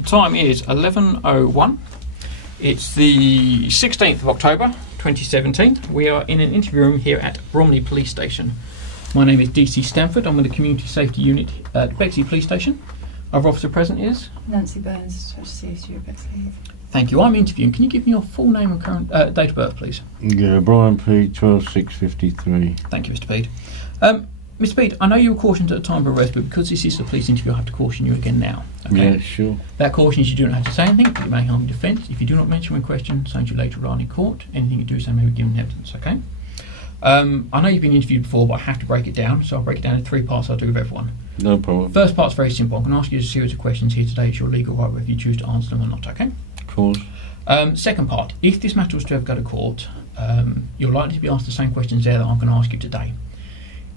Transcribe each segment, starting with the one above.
The time is 11:01. It's the 16th of October 2017. We are in an interview room here at Bromley Police Station. My name is DC Stanford. I'm with the Community Safety Unit at Bexley Police Station. Our officer present is? Nancy Burns, CSU at Bexley. Thank you. I'm interviewing. Can you give me your full name and current date of birth, please? Yeah, Brian Pead, 12/6/53. Thank you, Mr. Pead. Mr. Pead, I know you were cautioned at the time of arrest, but because this is a police interview, I have to caution you again now. Okay? Yeah, sure. That caution is you do not have to say anything, but you may harm your defence. If you do not mention when questioned, saying you later on in court, anything you do say may be given evidence, okay? I know you've been interviewed before, but I have to break it down, so I'll break it down in three parts. I'll do with everyone. No problem. First part's very simple. I'm going to ask you a series of questions here today. It's your legal right whether you choose to answer them or not, okay? Of course. Second part, if this matter was to ever go to court, you're likely to be asked the same questions there that I'm going to ask you today.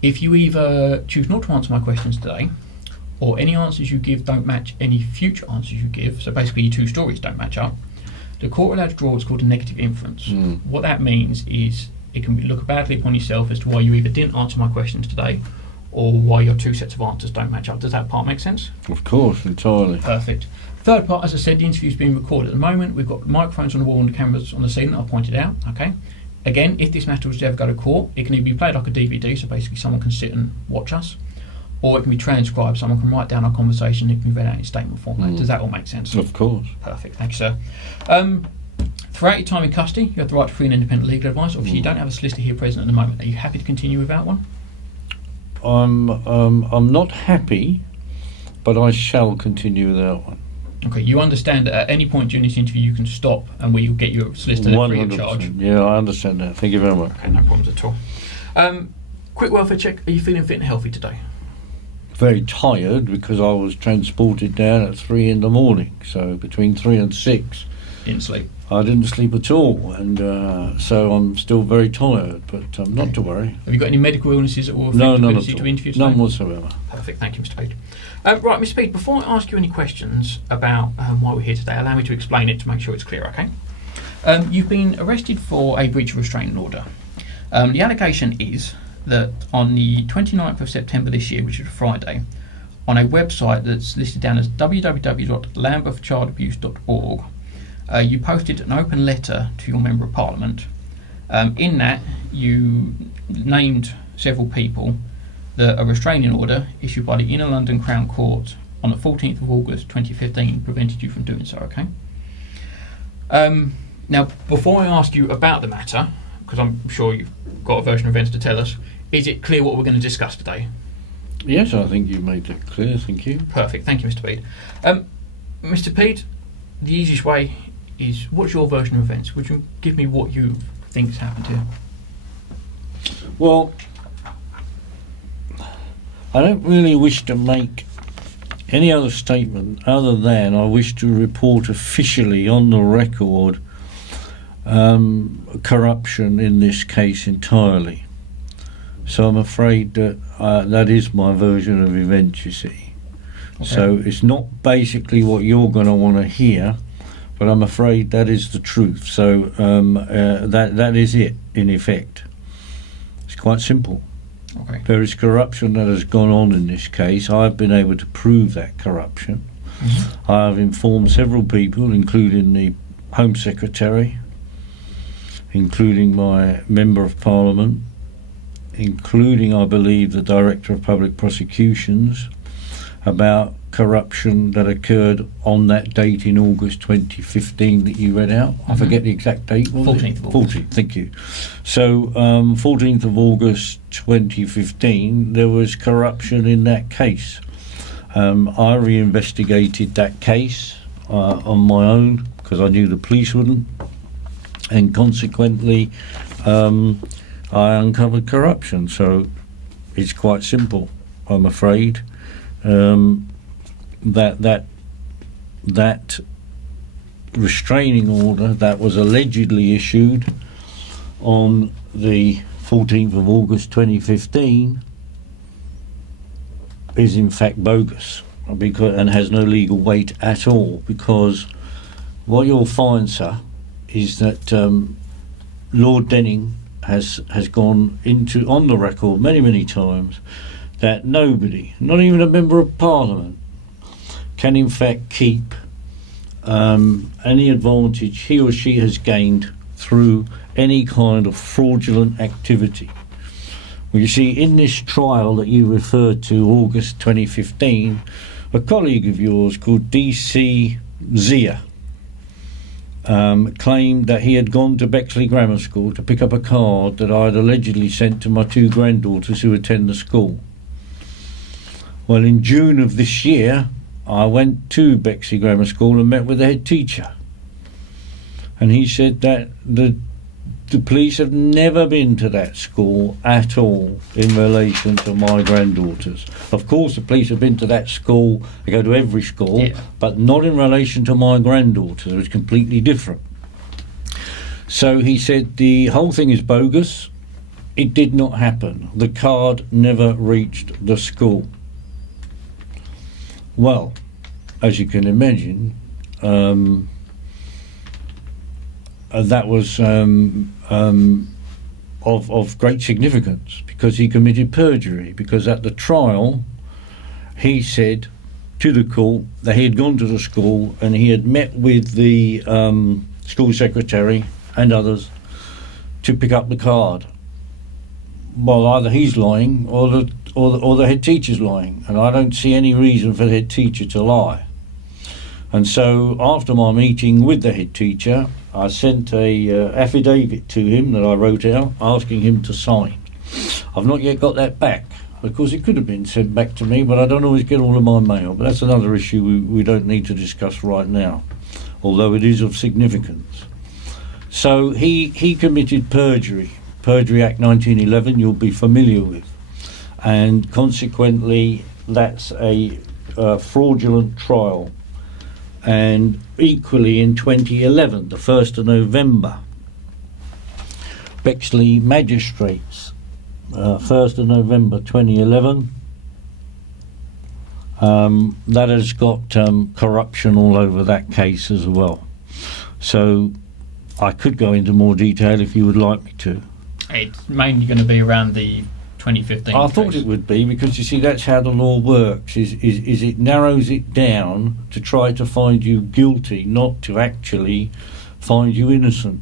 If you either choose not to answer my questions today, or any answers you give don't match any future answers you give, so basically your two stories don't match up, the court will allowed to draw what's called a negative inference. What that means is it can look badly upon yourself as to why you either didn't answer my questions today, or why your two sets of answers don't match up. Does that part make sense? Of course, entirely. Perfect. Third part, as I said, the interview's being recorded at the moment. We've got microphones on the wall and the cameras on the ceiling that I pointed out, okay? Again, if this matter was to ever go to court, it can either be played like a DVD, so basically someone can sit and watch us, or it can be transcribed, someone can write down our conversation, it can be read out in statement format. Does that all make sense? Of course. Perfect, thank you, sir. Throughout your time in custody, you have the right to free and independent legal advice. Obviously, you don't have a solicitor here present at the moment. Are you happy to continue without one? I'm not happy, but I shall continue without one. Okay, you understand that at any point during this interview you can stop and we will get your solicitor free of charge? Yeah, I understand that. Thank you very much. Okay, no problems at all. Quick welfare check. Are you feeling fit and healthy today? Very tired because I was transported down at 3 in the morning, so between 3 and 6. Didn't sleep? I didn't sleep at all, and so I'm still very tired, but not to worry. Have you got any medical illnesses that will affect No, your none ability at to all. interview today? None whatsoever. Perfect, thank you, Mr. Pead. Right, Mr. Pead, before I ask you any questions about why we're here today, allow me to explain it to make sure it's clear, okay? You've been arrested for a breach of restraining order. The allegation is that on the 29th of September this year, which is a Friday, on a website that's listed down as www.lambethchildabuse.org, you posted an open letter to your Member of Parliament. In that, you named several people that a restraining order issued by the Inner London Crown Court on the 14th of August 2015 prevented you from doing so, okay? Now, before I ask you about the matter, because I'm sure you've got a version of events to tell us, is it clear what we're going to discuss today? Yes, I think you've made it clear, thank you. Perfect, thank you, Mr. Pead. Mr. Pead, the easiest way is, what's your version of events? Would you give me what you think's happened here? Well, I don't really wish to make any other statement other than I wish to report officially on the record corruption in this case entirely. So I'm afraid that that is my version of events, you see. Okay. So it's not basically what you're going to want to hear, but I'm afraid that is the truth. So that is it, in effect. It's quite simple. Okay. There is corruption that has gone on in this case. I've been able to prove that corruption. I have informed several people, including the Home Secretary, including my Member of Parliament, including, I believe, the Director of Public Prosecutions, about corruption that occurred on that date in August 2015 that you read out. I forget the exact date. 14th of August. 14th, thank you. So 14th of August 2015, there was corruption in that case. I reinvestigated that case on my own because I knew the police wouldn't, and consequently I uncovered corruption. So it's quite simple, I'm afraid. That restraining order that was allegedly issued on the 14th of August 2015 is in fact bogus and has no legal weight at all, because what you'll find, sir, is that Lord Denning has gone into on the record many times that nobody, not even a Member of Parliament, can in fact keep any advantage he or she has gained through any kind of fraudulent activity. Well, you see, in this trial that you referred to, August 2015, a colleague of yours called D.C. Zia claimed that he had gone to Bexley Grammar School to pick up a card that I had allegedly sent to my 2 granddaughters who attend the school. Well, in June of this year, I went to Bexley Grammar School and met with the head teacher. And he said that the police have never been to that school at all in relation to my granddaughters. Of course, the police have been to that school, they go to every school, but not in relation to my granddaughters. It was completely different. So he said the whole thing is bogus. It did not happen. The card never reached the school. Well, as you can imagine, that was of great significance, because he committed perjury, because at the trial he said to the court that he had gone to the school and he had met with the school secretary and others to pick up the card. Well, either he's lying or the head teacher's lying, and I don't see any reason for the head teacher to lie. And so after my meeting with the head teacher, I sent a affidavit to him that I wrote out asking him to sign. I've not yet got that back. Of course, it could have been sent back to me, but I don't always get all of my mail. But that's another issue we don't need to discuss right now, although it is of significance. So he committed perjury. Perjury Act 1911 you'll be familiar with. And consequently, that's a fraudulent trial. And equally in 2011, the 1st of November, Bexley Magistrates, 1st of November 2011, that has got corruption all over that case as well. So I could go into more detail if you would like me to. It's mainly going to be around the 2015 I thought it would be, because you see that's how the law works, is it narrows it down to try to find you guilty, not to actually find you innocent.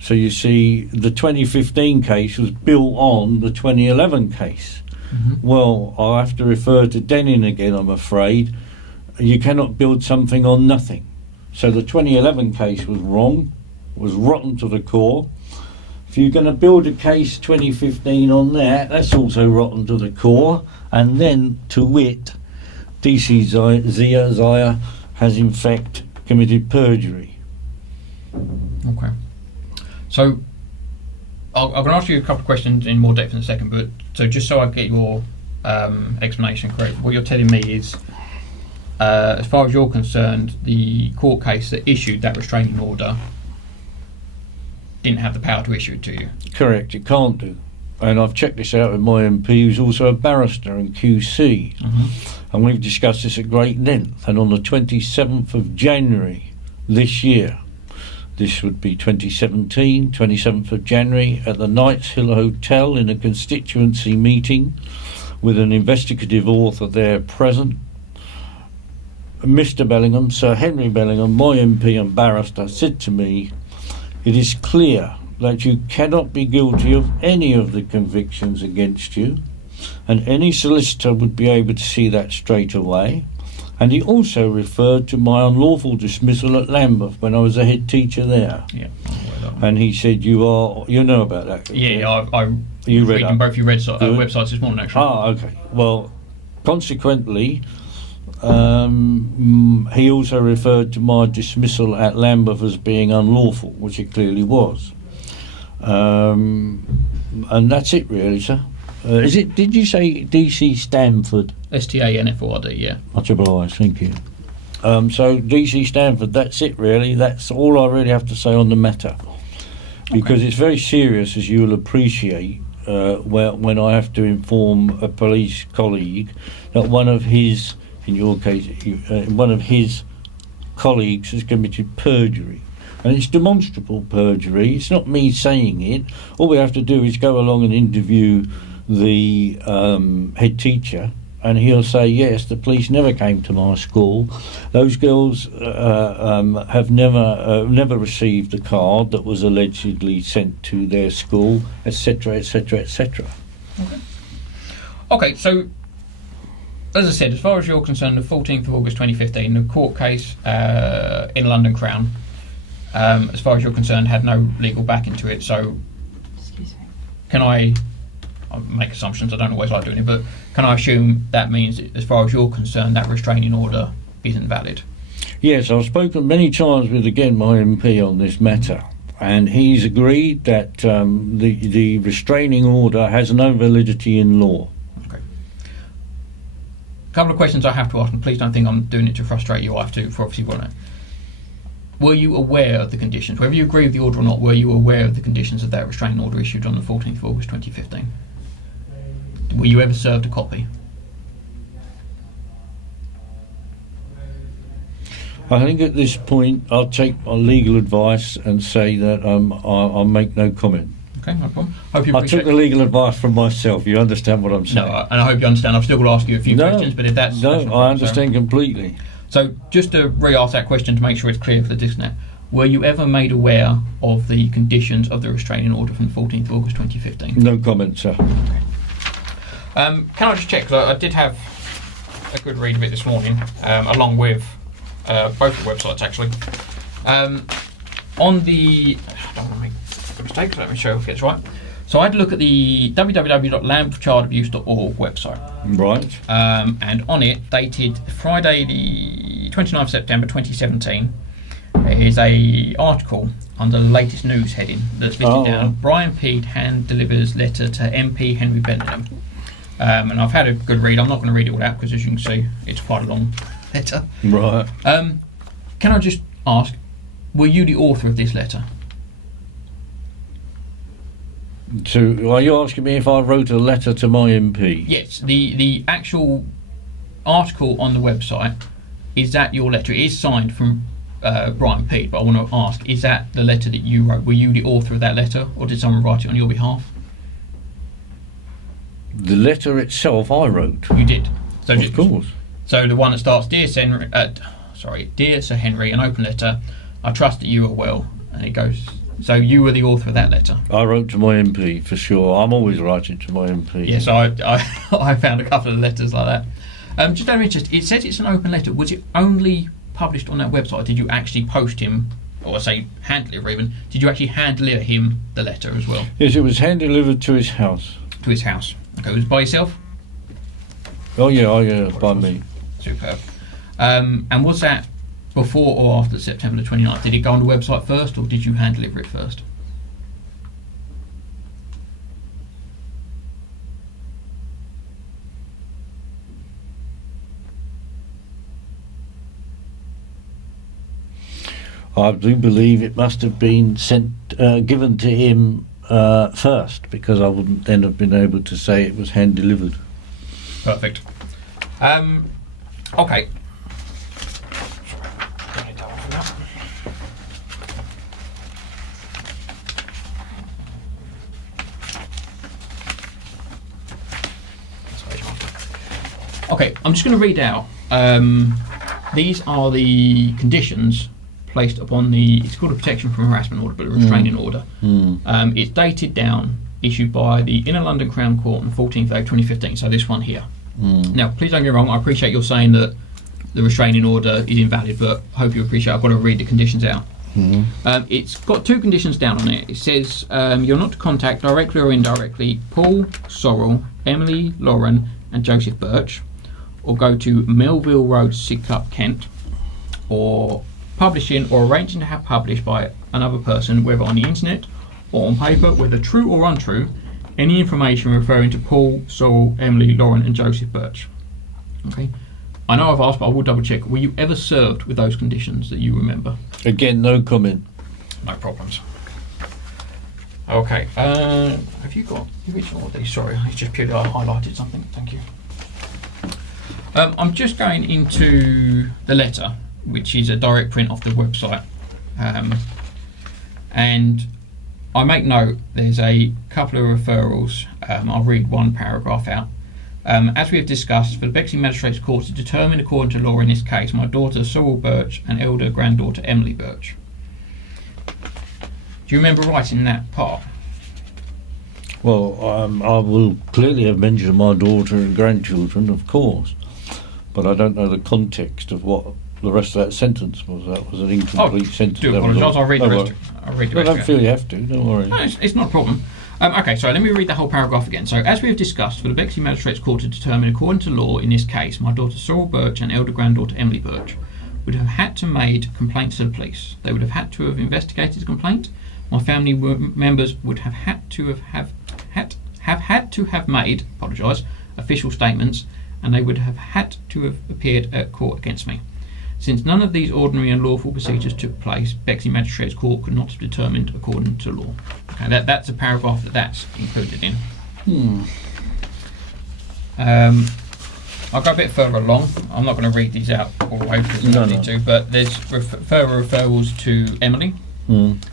So you see the 2015 case was built on the 2011 case. Well, I'll have to refer to Denning again, I'm afraid. You cannot build something on nothing. So the 2011 case was wrong, was rotten to the core. If you're going to build a case 2015 on that, that's also rotten to the core. And then, to wit, DC Zia has in fact committed perjury. Okay. So, I'm going to ask you a couple of questions in more depth in a second, but so just so I get your explanation correct, what you're telling me is, as far as you're concerned, the court case that issued that restraining order didn't have the power to issue it to you. Correct, it can't do. And I've checked this out with my MP, who's also a barrister in QC. And we've discussed this at great length. And on the 27th of January this year, this would be 2017, 27th of January, at the Knights Hill Hotel in a constituency meeting with an investigative author there present, Mr. Bellingham, Sir Henry Bellingham, my MP and barrister, said to me, "It is clear that you cannot be guilty of any of the convictions against you, and any solicitor would be able to see that straight away." And he also referred to my unlawful dismissal at Lambeth when I was a head teacher there. Yeah. And he said, you know about that? Yeah, I you read reading both your websites this morning, actually. Ah, okay. Well, consequently, he also referred to my dismissal at Lambeth as being unlawful, which it clearly was. And that's it, really, sir. Did you say DC Stanford? STANFORD, yeah. Much obliged, thank you. So DC Stanford, that's it, really. That's all I really have to say on the matter. Because it's very serious, as you will appreciate, when I have to inform a police colleague that one of his, in your case, one of his colleagues has committed perjury. And it's demonstrable perjury. It's not me saying it. All we have to do is go along and interview the head teacher and he'll say, yes, the police never came to my school. Those girls have never received the card that was allegedly sent to their school, etc., etc., etc. Okay, so as I said, as far as you're concerned, the 14th of August 2015, the court case in London Crown, as far as you're concerned, had no legal backing to it. So, Excuse me. can I make assumptions? I don't always like doing it, but can I assume that means, as far as you're concerned, that restraining order isn't valid? Yes, I've spoken many times with, again, my MP on this matter, and he's agreed that the restraining order has no validity in law. Okay. A couple of questions I have to ask, and please don't think I'm doing it to frustrate you. I have to, for obviously want to. Were you aware of the conditions? Whether you agree with the order or not, were you aware of the conditions of that restraining order issued on the 14th of August 2015? Were you ever served a copy? I think at this point I'll take my legal advice and say that I'll make no comment. Okay, no problem. Hope you I appreciate took the legal advice from myself. You understand what I'm saying? No, and I hope you understand. I've still got to ask you a few questions, but if that's no, that's not a I problem, understand completely. So just to re-ask that question to make sure it's clear for the Discnet, were you ever made aware of the conditions of the restraining order from 14th of August 2015? No comment, sir. Can I just check, because I did have a good read of it this morning, along with both the websites actually. On the, I don't want to make mistakes, let me show if it's right. So I had a look at the www.landforchildabuse.org website. Right. And on it, dated Friday the 29th of September 2017, is a article under the latest news heading that's listed down. Brian Pead hand delivers letter to MP Henry Bellingham. And I've had a good read. I'm not going to read it all out because, as you can see, it's quite a long letter. Right. Can I just ask, were you the author of this letter? So, are you asking me if I wrote a letter to my MP? Yes, the actual article on the website, is that your letter? It is signed from Brian Pead, but I want to ask, is that the letter that you wrote? Were you the author of that letter, or did someone write it on your behalf? The letter itself I wrote. You did. So of course. So the one that starts, Dear Sir Henry, an open letter. I trust that you are well, and it goes. So you were the author of that letter. I wrote to my MP for sure. I'm always writing to my MP. Yes, I found a couple of letters like that. Just out of interest, it says it's an open letter. Was it only published on that website? Did you actually post him, or say hand deliver even? Did you actually hand deliver him the letter as well? Yes, it was hand delivered to his house. To his house. Okay, it was by yourself? Oh yeah, by me. Superb. And was that before or after September the 29th? Did it go on the website first, or did you hand deliver it first? I do believe it must have been given to him first, because I wouldn't then have been able to say it was hand delivered. Perfect. Okay. Okay, I'm just going to read out. These are the conditions placed upon the, it's called a protection from harassment order, but a restraining order. It's dated down, issued by the Inner London Crown Court on 14th April 2015, so this one here. Now, please don't get me wrong, I appreciate you're saying that the restraining order is invalid, but I hope you appreciate I've got to read the conditions out. It's got two conditions down on it. It says you're not to contact, directly or indirectly, Paul, Sorrell, Emily, Lauren and Joseph Birch, or go to Melville Road, Sidcup, Kent, or publishing or arranging to have published by another person, whether on the internet or on paper, whether true or untrue, any information referring to Paul, Sorrell, Emily, Lauren and Joseph Birch. Okay. I know I've asked, but I will double check. Were you ever served with those conditions that you remember? Again, no comment. No problems. Okay. Have you got the original of these? Sorry, it's just purely I highlighted something. Thank you. I'm just going into the letter, which is a direct print off the website, and I make note there's a couple of referrals. I'll read one paragraph out. As we have discussed, for the Bexley Magistrates Court to determine according to law in this case, my daughter Sorrel Birch and elder granddaughter Emily Birch. Do you remember writing that part? Well, I will clearly have mentioned my daughter and grandchildren, of course, but I don't know the context of what the rest of that sentence was. That was an incomplete sentence. Do apologise. I'll read the rest. I don't feel you have to. Don't worry. No, it's not a problem. Okay, so let me read the whole paragraph again. So, as we have discussed, for the Bexley Magistrates Court to determine according to law in this case, my daughter Sorrel Birch and elder granddaughter Emily Birch would have had to made complaints to the police. They would have had to have investigated the complaint. My family members would have had to have made, official statements, and they would have had to have appeared at court against me. Since none of these ordinary and lawful procedures took place, Bexley Magistrates Court could not have determined according to law. Okay, that's a paragraph that's included in. I'll go a bit further along. I'm not going to read these out all the way because I don't need to, but there's further referrals to Emily.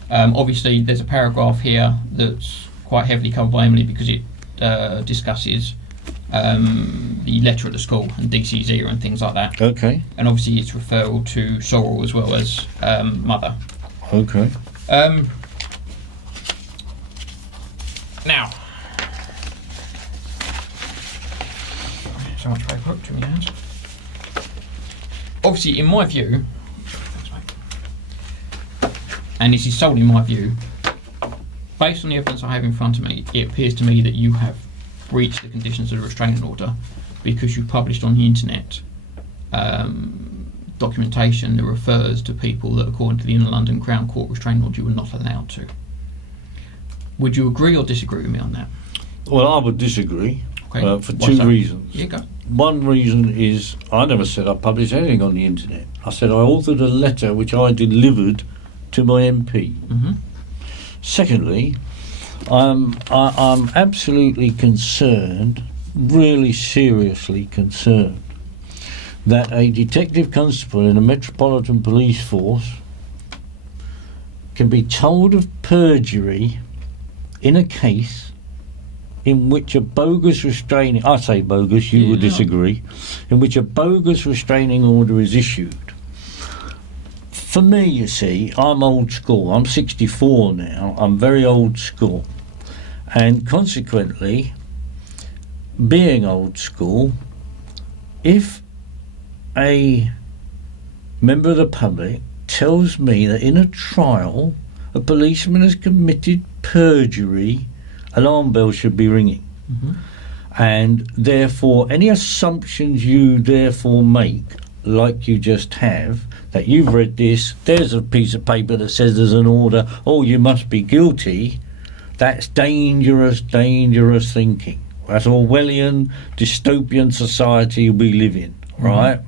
Obviously, there's a paragraph here that's quite heavily covered by Emily because it discusses the letter at the school and DC's ear and things like that. Okay. And obviously it's referral to Sorrel as well as mother. Okay. Now, so much paper to my hands. Obviously, in my view, and this is solely my view, based on the evidence I have in front of me, it appears to me that you have breached the conditions of the restraining order because you published on the internet documentation that refers to people that, according to the Inner London Crown Court restraining order, you were not allowed to. Would you agree or disagree with me on that? Well, I would disagree for two reasons. Yeah, go. One reason is I never said I published anything on the internet. I said I authored a letter which I delivered to my MP. Secondly, I'm absolutely concerned, really seriously concerned, that a detective constable in a Metropolitan Police Force can be told of perjury in a case in which a bogus restraining... I say bogus, you would disagree. In which a bogus restraining order is issued. For me, you see, I'm old school. I'm 64 now. I'm very old school. And consequently, being old school, if a member of the public tells me that in a trial a policeman has committed perjury, alarm bells should be ringing. And therefore, any assumptions you therefore make, like you just have, that you've read this, there's a piece of paper that says there's an order, oh, you must be guilty, that's dangerous, dangerous thinking. That's Orwellian, dystopian society we live in, right?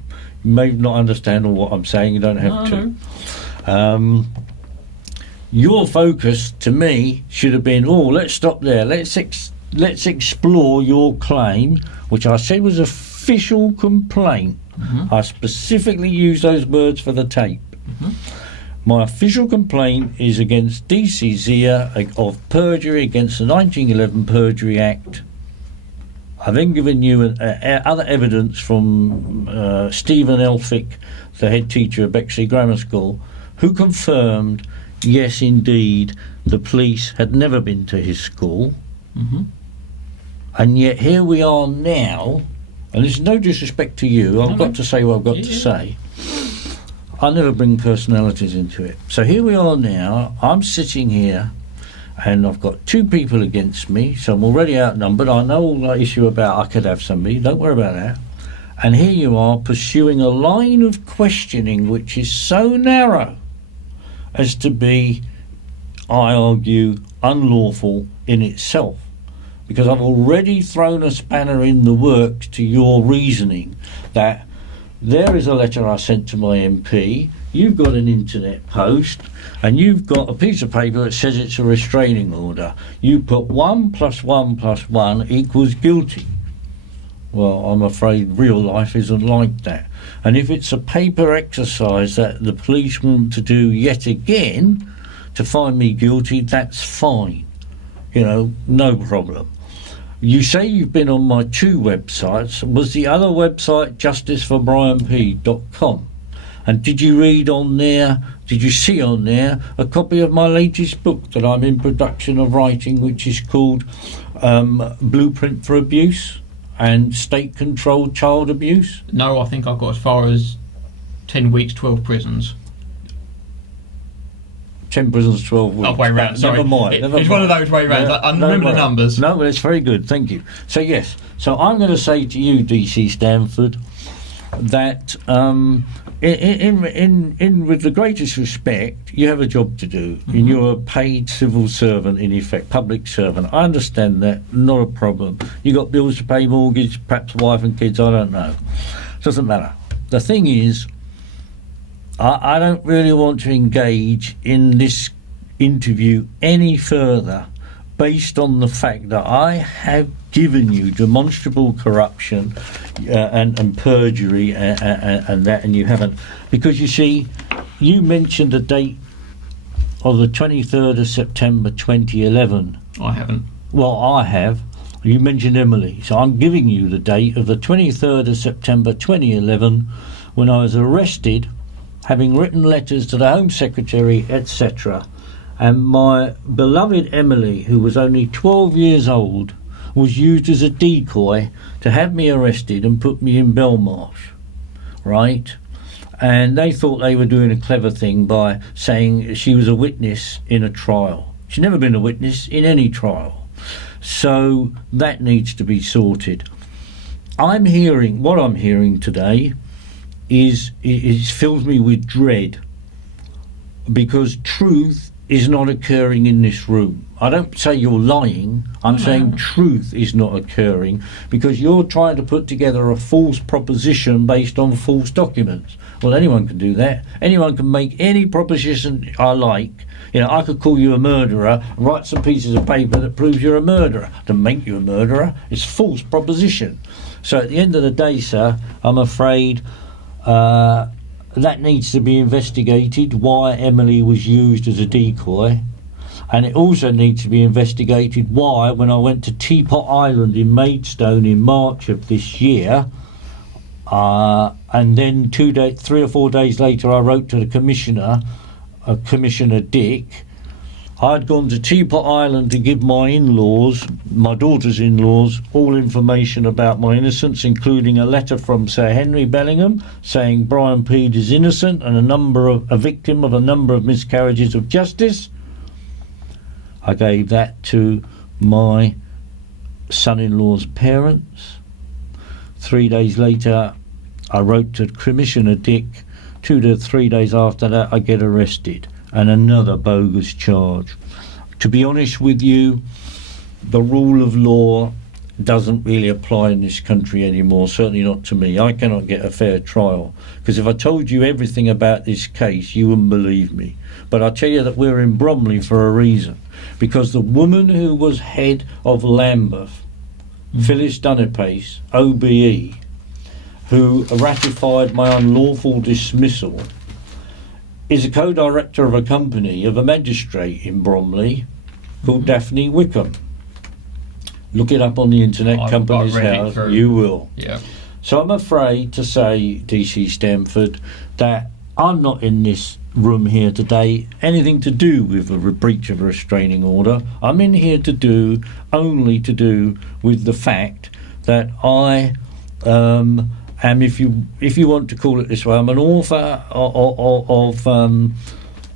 You may not understand all what I'm saying, you don't have to. Your focus, to me, should have been, oh, let's stop there, let's explore your claim, which I said was official complaint. I specifically used those words for the tape. My official complaint is against DC Zia of perjury against the 1911 Perjury Act. I've then given you other evidence from Stephen Elphick, the head teacher of Bexley Grammar School, who confirmed, yes, indeed, the police had never been to his school. And yet here we are now, and there's no disrespect to you, I've got to say what I've got to say. I never bring personalities into it. So here we are now, I'm sitting here, and I've got two people against me, so I'm already outnumbered. I know all that issue about I could have somebody, don't worry about that. And here you are pursuing a line of questioning which is so narrow as to be, I argue, unlawful in itself. Because I've already thrown a spanner in the works to your reasoning that there is a letter I sent to my MP, you've got an internet post, and you've got a piece of paper that says it's a restraining order. You put 1 + 1 + 1 equals guilty. Well, I'm afraid real life isn't like that. And if it's a paper exercise that the police want to do yet again to find me guilty, that's fine. You know, no problem. You say you've been on my 2 websites. Was the other website justiceforbrianpead.com? And did you read on there, did you see on there a copy of my latest book that I'm in production of writing, which is called Blueprint for Abuse and State-Controlled Child Abuse? No, I think I got as far as 10 weeks, 12 prisons. 10 prisons, 12 weeks. Oh, way round, sorry. Never mind. It's one of those way rounds. I remember the numbers. No, well, it's very good, thank you. So, yes, so I'm going to say to you, DC Stanford, that with the greatest respect, you have a job to do, and you're a paid civil servant, in effect, public servant. I understand that, not a problem. You got bills to pay, mortgage, perhaps wife and kids, I don't know. Doesn't matter. The thing is, I don't really want to engage in this interview any further based on the fact that I have given you demonstrable corruption and perjury and that, and you haven't. Because you see, you mentioned the date of the 23rd of September 2011. I haven't. Well, I have. You mentioned Emily. So I'm giving you the date of the 23rd of September 2011 when I was arrested, having written letters to the Home Secretary, etc. And my beloved Emily, who was only 12 years old, was used as a decoy to have me arrested and put me in Belmarsh, right? And they thought they were doing a clever thing by saying she was a witness in a trial. She's never been a witness in any trial. So that needs to be sorted. What I'm hearing today is fills me with dread, because truth is not occurring in this room. I don't say you're lying, I'm saying truth is not occurring, because you're trying to put together a false proposition based on false documents. Well, anyone can do that. Anyone can make any proposition I like. You know, I could call you a murderer and write some pieces of paper that proves you're a murderer. To make you a murderer, it's false proposition. So at the end of the day, sir, I'm afraid that needs to be investigated, why Emily was used as a decoy. And it also needs to be investigated why, when I went to Teapot Island in Maidstone in March of this year, and then 3 or 4 days later I wrote to the Commissioner, Commissioner Dick. I'd gone to Teapot Island to give my in-laws, my daughter's in-laws, all information about my innocence, including a letter from Sir Henry Bellingham saying Brian Pead is innocent and a victim of a number of miscarriages of justice. I gave that to my son-in-law's parents. 3 days later, I wrote to Commissioner Dick. 2 to 3 days after that, I get arrested. And another bogus charge. To be honest with you, the rule of law doesn't really apply in this country anymore, certainly not to me. I cannot get a fair trial, because if I told you everything about this case, you wouldn't believe me. But I tell you that we're in Bromley for a reason, because the woman who was head of Lambeth, Phyllis Dunipace, OBE, who ratified my unlawful dismissal, is a co-director of a company, of a magistrate in Bromley called Daphne Wickham. Look it up on the internet, Company's House, you will. Yeah. So I'm afraid to say, DC Stanford, that I'm not in this room here today anything to do with a breach of a restraining order. I'm in here only to do with the fact that I and if you want to call it this way, I'm an author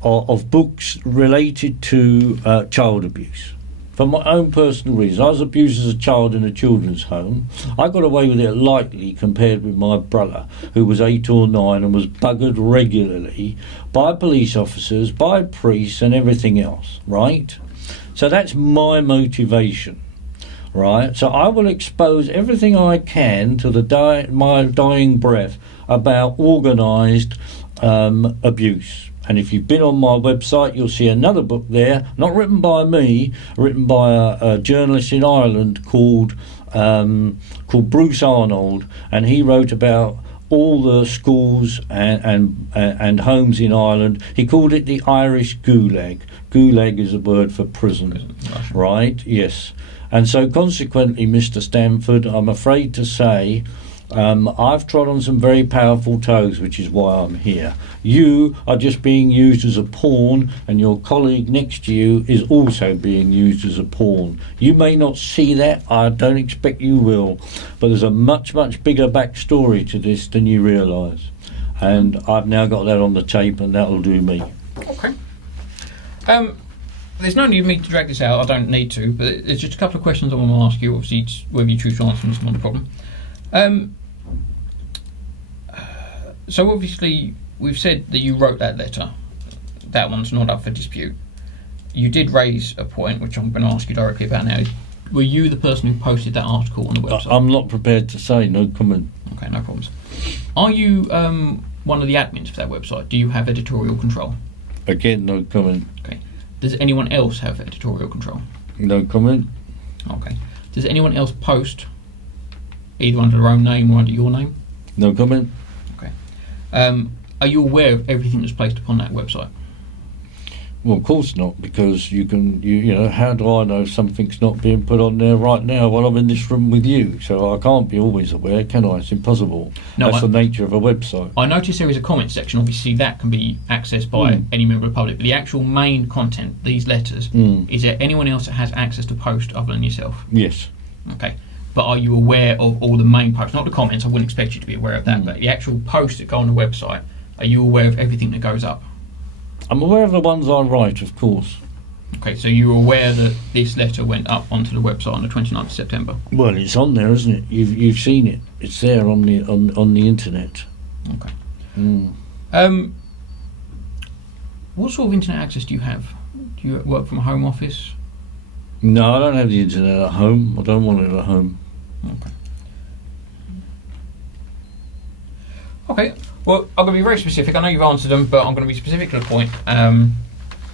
of books related to child abuse. For my own personal reasons, I was abused as a child in a children's home. I got away with it lightly compared with my brother, who was 8 or 9 and was buggered regularly by police officers, by priests and everything else, right? So that's my motivation. Right, so I will expose everything I can to my dying breath about organised abuse. And if you've been on my website, you'll see another book there, not written by me, written by a journalist in Ireland called Bruce Arnold, and he wrote about all the schools and homes in Ireland. He called it the Irish Gulag. Gulag is a word for prison, right? Yes. And so consequently, Mr. Stanford, I'm afraid to say, I've trod on some very powerful toes, which is why I'm here. You are just being used as a pawn, and your colleague next to you is also being used as a pawn. You may not see that, I don't expect you will, but there's a much, much bigger backstory to this than you realise. And I've now got that on the tape, and that'll do me. Okay. There's no need for me to drag this out, I don't need to, but there's just a couple of questions I want to ask you. Obviously, it's whether you choose to answer them is not a problem. So obviously, we've said that you wrote that letter. That one's not up for dispute. You did raise a point, which I'm going to ask you directly about now. Were you the person who posted that article on the website? I'm not prepared to say, no comment. Okay, no problems. Are you one of the admins for that website? Do you have editorial control? Again, no comment. Okay. Does anyone else have editorial control? No comment. Okay. Does anyone else post either under their own name or under your name? No comment. Okay. Are you aware of everything that's placed upon that website? Well, of course not, because you know, how do I know something's not being put on there right now while I'm in this room with you? So I can't be always aware, can I? It's impossible. No, that's the nature of a website. I noticed there is a comment section. Obviously, that can be accessed by any member of the public. But the actual main content, these letters, is there anyone else that has access to post other than yourself? Yes. Okay. But are you aware of all the main posts? Not the comments, I wouldn't expect you to be aware of that, but the actual posts that go on the website, are you aware of everything that goes up? I'm aware of the ones I write, of course. Okay, so you're aware that this letter went up onto the website on the 29th of September? Well, it's on there, isn't it? You've seen it. It's there on the internet. Okay. What sort of internet access do you have? Do you work from a home office? No, I don't have the internet at home. I don't want it at home. Okay. Okay. Well, I'm going to be very specific. I know you've answered them, but I'm going to be specific to the point.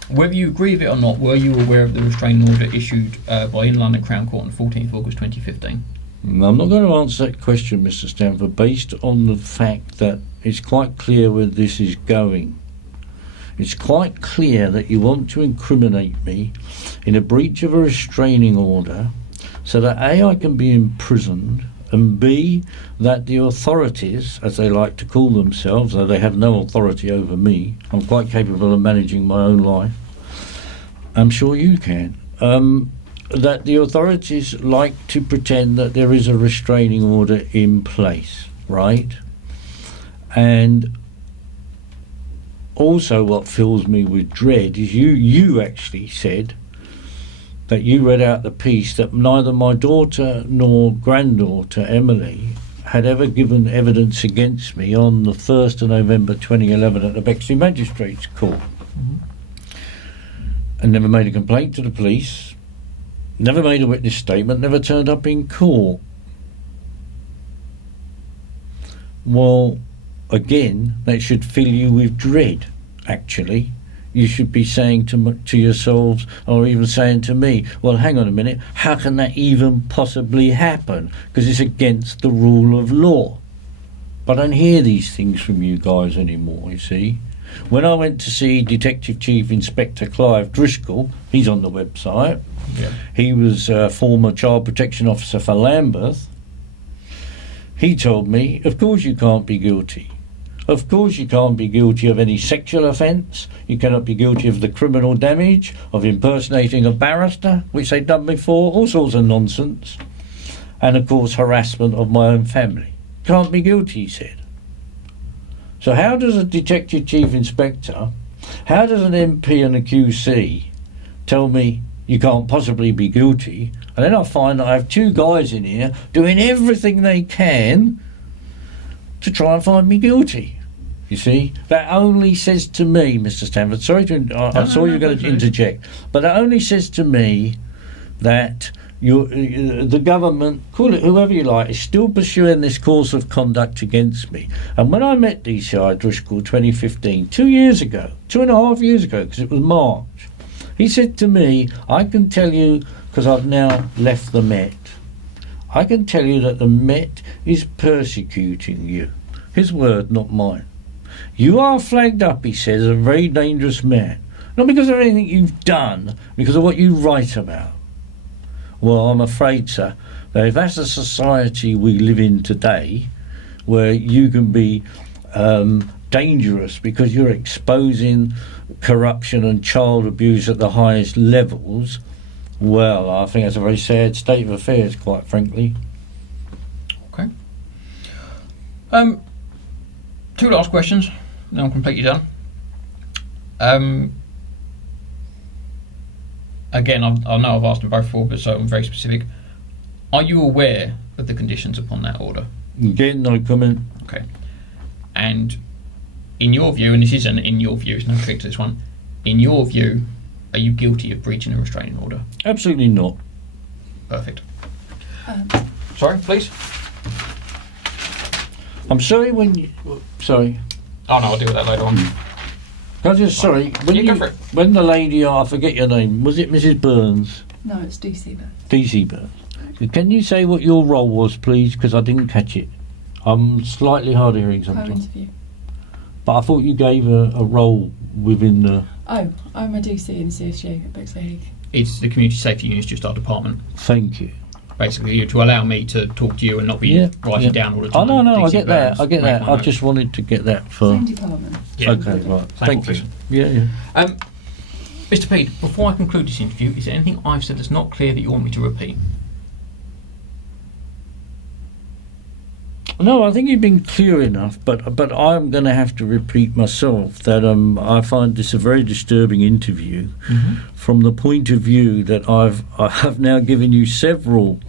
Whether you agree with it or not, were you aware of the restraining order issued by in London Crown Court on 14th August 2015? No, I'm not going to answer that question, Mr. Stanford, based on the fact that it's quite clear where this is going. It's quite clear that you want to incriminate me in a breach of a restraining order so that A, I can be imprisoned, and B, that the authorities, as they like to call themselves, though they have no authority over me, I'm quite capable of managing my own life, I'm sure you can, that the authorities like to pretend that there is a restraining order in place, right? And also what fills me with dread is you actually said that you read out the piece that neither my daughter nor granddaughter Emily had ever given evidence against me on the 1st of November 2011 at the Bexley Magistrates Court. And never made a complaint to the police, never made a witness statement, never turned up in court. Well, again, that should fill you with dread, actually. You should be saying to yourselves, or even saying to me, well, hang on a minute, how can that even possibly happen? Because it's against the rule of law. But I don't hear these things from you guys anymore, you see. When I went to see Detective Chief Inspector Clive Driscoll, he's on the website, he was a former Child Protection Officer for Lambeth, he told me, of course you can't be guilty. Of course you can't be guilty of any sexual offence, you cannot be guilty of the criminal damage, of impersonating a barrister, which they'd done before, all sorts of nonsense, and of course harassment of my own family. Can't be guilty, he said. So how does a Detective Chief Inspector, how does an MP and a QC tell me you can't possibly be guilty, and then I find that I have two guys in here doing everything they can to try and find me guilty? You see, that only says to me, Mr. Stanford, sorry to, I saw you were going to interject, but that only says to me that the government, call it whoever you like, is still pursuing this course of conduct against me. And when I met DCI Driscoll 2015, 2 years ago, 2.5 years ago, because it was March, he said to me, I can tell you, because I've now left the Met, I can tell you that the Met is persecuting you. His word, not mine. You are flagged up, he says, as a very dangerous man. Not because of anything you've done, because of what you write about. Well, I'm afraid, sir, that if that's the society we live in today, where you can be dangerous because you're exposing corruption and child abuse at the highest levels, well, I think that's a very sad state of affairs, quite frankly. Okay. 2 last questions, then I'm completely done. Again, I know I've asked them both before, but so I'm very specific. Are you aware of the conditions upon that order? Again, no comment. Okay. And in your view, and this isn't in your view, it's no trick to this one, in your view, are you guilty of breaching a restraining order? Absolutely not. Perfect. Sorry, please? I'm sorry when you... Sorry. Oh no, I'll deal with that later on. Can I just... Sorry. When Yeah, go for it. When the lady... I forget your name. Was it Mrs. Burns? No, it's DC Burns. DC Burns. Can you say what your role was, please? Because I didn't catch it. I'm slightly hard of hearing Home sometimes. interview. But I thought you gave a role within the... Oh, I'm a DC in CSG at Bexley Heath. It's the community safety unit, just our department. Thank you. Basically, to allow me to talk to you and not be writing down all the Oh, time. no, I DC get that. Burns, I get make that. my I note. just wanted to get that for... Same department. Yeah. Okay, right. Thank you. office. Yeah. Mr. Pead, before I conclude this interview, is there anything I've said that's not clear that you want me to repeat? No, I think you've been clear enough, but I'm going to have to repeat myself that I find this a very disturbing interview from the point of view that I have now given you several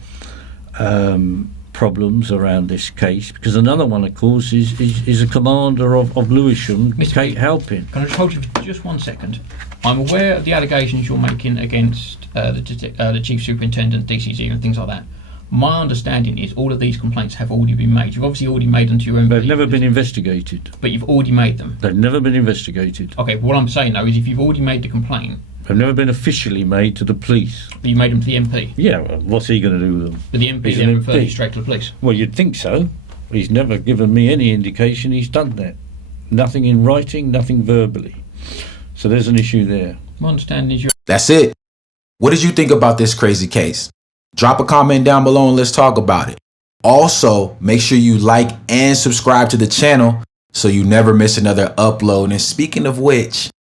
problems around this case, because another one, of course, is a commander of Lewisham, Mr. Kate Pead, Halpin. Can I just hold you for just 1 second? I'm aware of the allegations you're making against the Chief Superintendent, DCG and things like that. My understanding is all of these complaints have already been made. You've obviously already made them to your MP. They've never been investigated. But you've already made them. They've never been investigated. Okay, what I'm saying though is if you've already made the complaint, They've never been officially made to the police. but you made them to the MP, Yeah, well, what's he going to do with them? but the MP He's then an refers MP. you straight to the police. Well, you'd think so. He's never given me any indication he's done that. Nothing in writing, nothing verbally. So there's an issue there. My understanding is you're... That's it. What did you think about this crazy case? Drop a comment down below and let's talk about it. Also, make sure you like and subscribe to the channel so you never miss another upload. And speaking of which,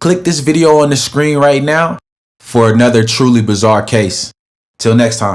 click this video on the screen right now for another truly bizarre case. Till next time.